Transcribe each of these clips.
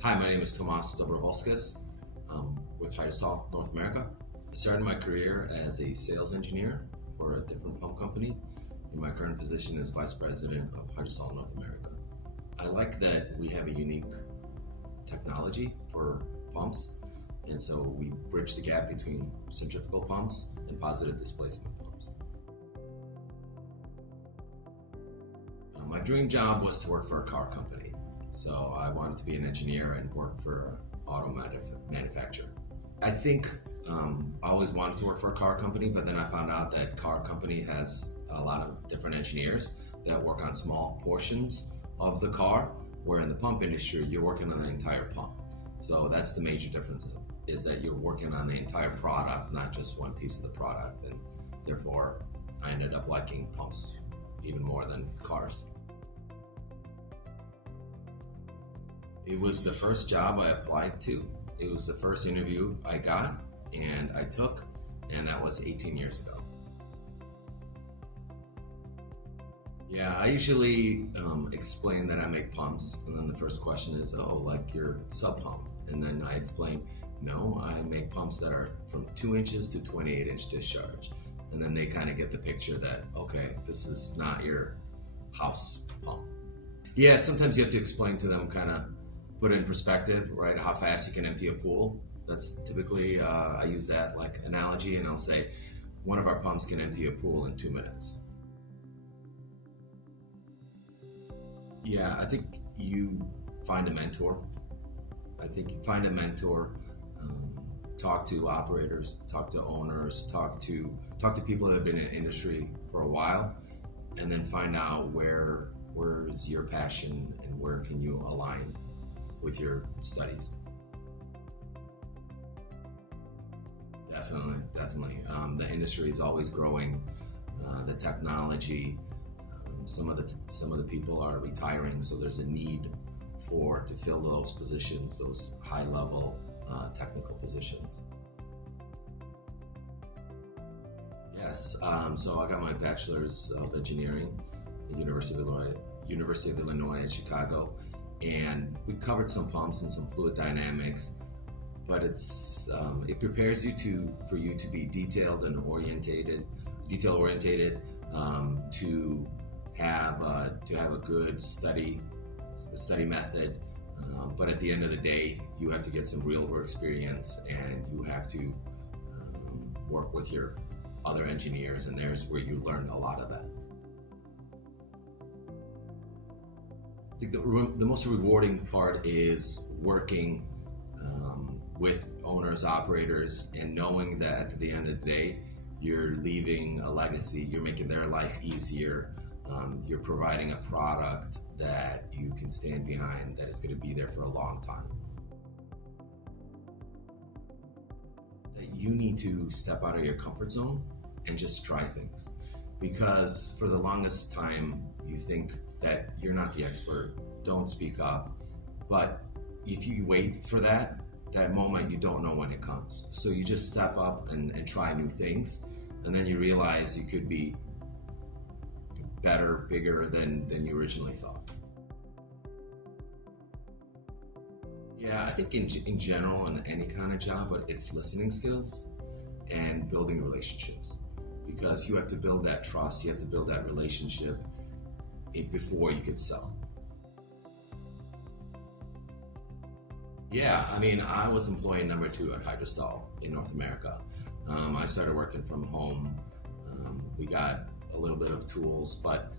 Hi, my name is Tomas Dobrovolskis with Hidrostal North America. I started my career as a sales engineer for a different pump company, and my current position is Vice President of Hidrostal North America. I like that we have a unique technology for pumps, and so we bridge the gap between centrifugal pumps and positive displacement pumps. My dream job was to work for a car company. So I wanted to be an engineer and work for an automotive manufacturer. I think I always wanted to work for a car company, but then I found out that car company has a lot of different engineers that work on small portions of the car, where in the pump industry, you're working on the entire pump. So that's the major difference, is that you're working on the entire product, not just one piece of the product. And therefore, I ended up liking pumps even more than cars. It was the first job I applied to. It was the first interview I got and I took, and that was 18 years ago. Yeah, I usually explain that I make pumps, and then the first question is, oh, like your sub pump. And then I explain, no, I make pumps that are from 2 inches to 28-inch discharge. And then they kind of get the picture that, okay, this is not your house pump. Yeah, sometimes you have to explain to them, kind of put it in perspective, right? How fast you can empty a pool. That's typically, I use that like analogy, and I'll say, one of our pumps can empty a pool in 2 minutes. Yeah, I think you find a mentor. Talk to operators, talk to owners, talk to people that have been in the industry for a while, and then find out where is your passion and where can you align with your studies. Definitely. The industry is always growing. The technology. Some of the people are retiring, so there's a need to fill those positions, those high-level technical positions. Yes. So I got my bachelor's of engineering at University of Illinois at Chicago. And we covered some pumps and some fluid dynamics, but it prepares you for you to be detail orientated, to have a good study method. But at the end of the day, you have to get some real world experience, and you have to work with your other engineers, and there's where you learn a lot of that. I think the most rewarding part is working with owners, operators, and knowing that at the end of the day, you're leaving a legacy, you're making their life easier, you're providing a product that you can stand behind, that is going to be there for a long time. That you need to step out of your comfort zone and just try things. Because for the longest time, you think that you're not the expert, don't speak up. But if you wait for that moment, you don't know when it comes. So you just step up and try new things, and then you realize you could be better, bigger than you originally thought. Yeah, I think in general, in any kind of job, but it's listening skills and building relationships. Because you have to build that trust, you have to build that relationship before you could sell. Yeah, I mean, I was employee number 2 at Hidrostal in North America. I started working from home. We got a little bit of tools, but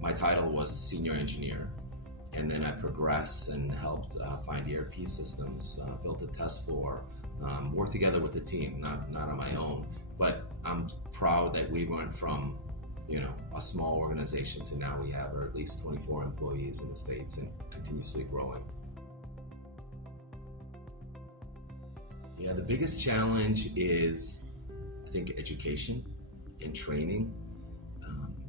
my title was senior engineer. And then I progressed and helped find ERP systems, built a test floor, worked together with a team, not on my own. But I'm proud that we went from, a small organization to now we have at least 24 employees in the States and continuously growing. Yeah, the biggest challenge is, I think, education and training.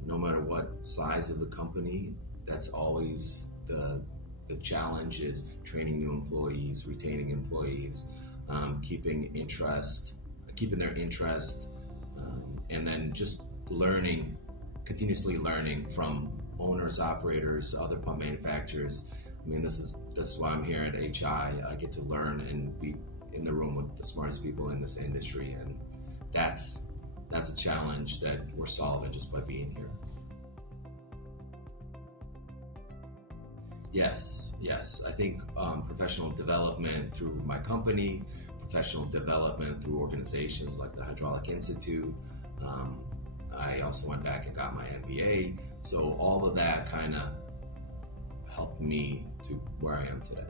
No matter what size of the company, that's always the challenge, is training new employees, retaining employees, keeping their interest, and then just continuously learning from owners, operators, other pump manufacturers, I mean, this is why I'm here at HI. I get to learn and be in the room with the smartest people in this industry, and that's a challenge that we're solving just by being here. Yes. I think professional development through my company, professional development through organizations like the Hydraulic Institute. I also went back and got my MBA. So all of that kind of helped me to where I am today.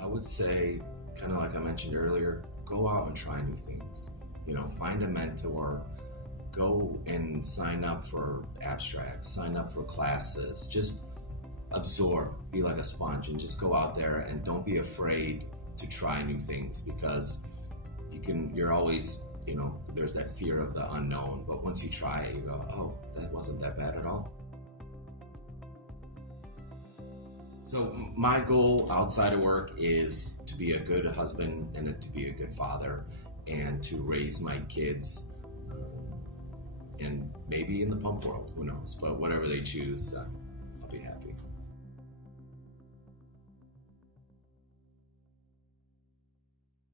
I would say, kind of like I mentioned earlier, go out and try new things. Find a mentor, go and sign up for abstracts, sign up for classes, just absorb, be like a sponge, and just go out there and don't be afraid to try new things, because you're always, there's that fear of the unknown, but once you try it, you go, oh, that wasn't that bad at all. So my goal outside of work is to be a good husband and to be a good father, and to raise my kids, and maybe in the pump world, who knows, but whatever they choose,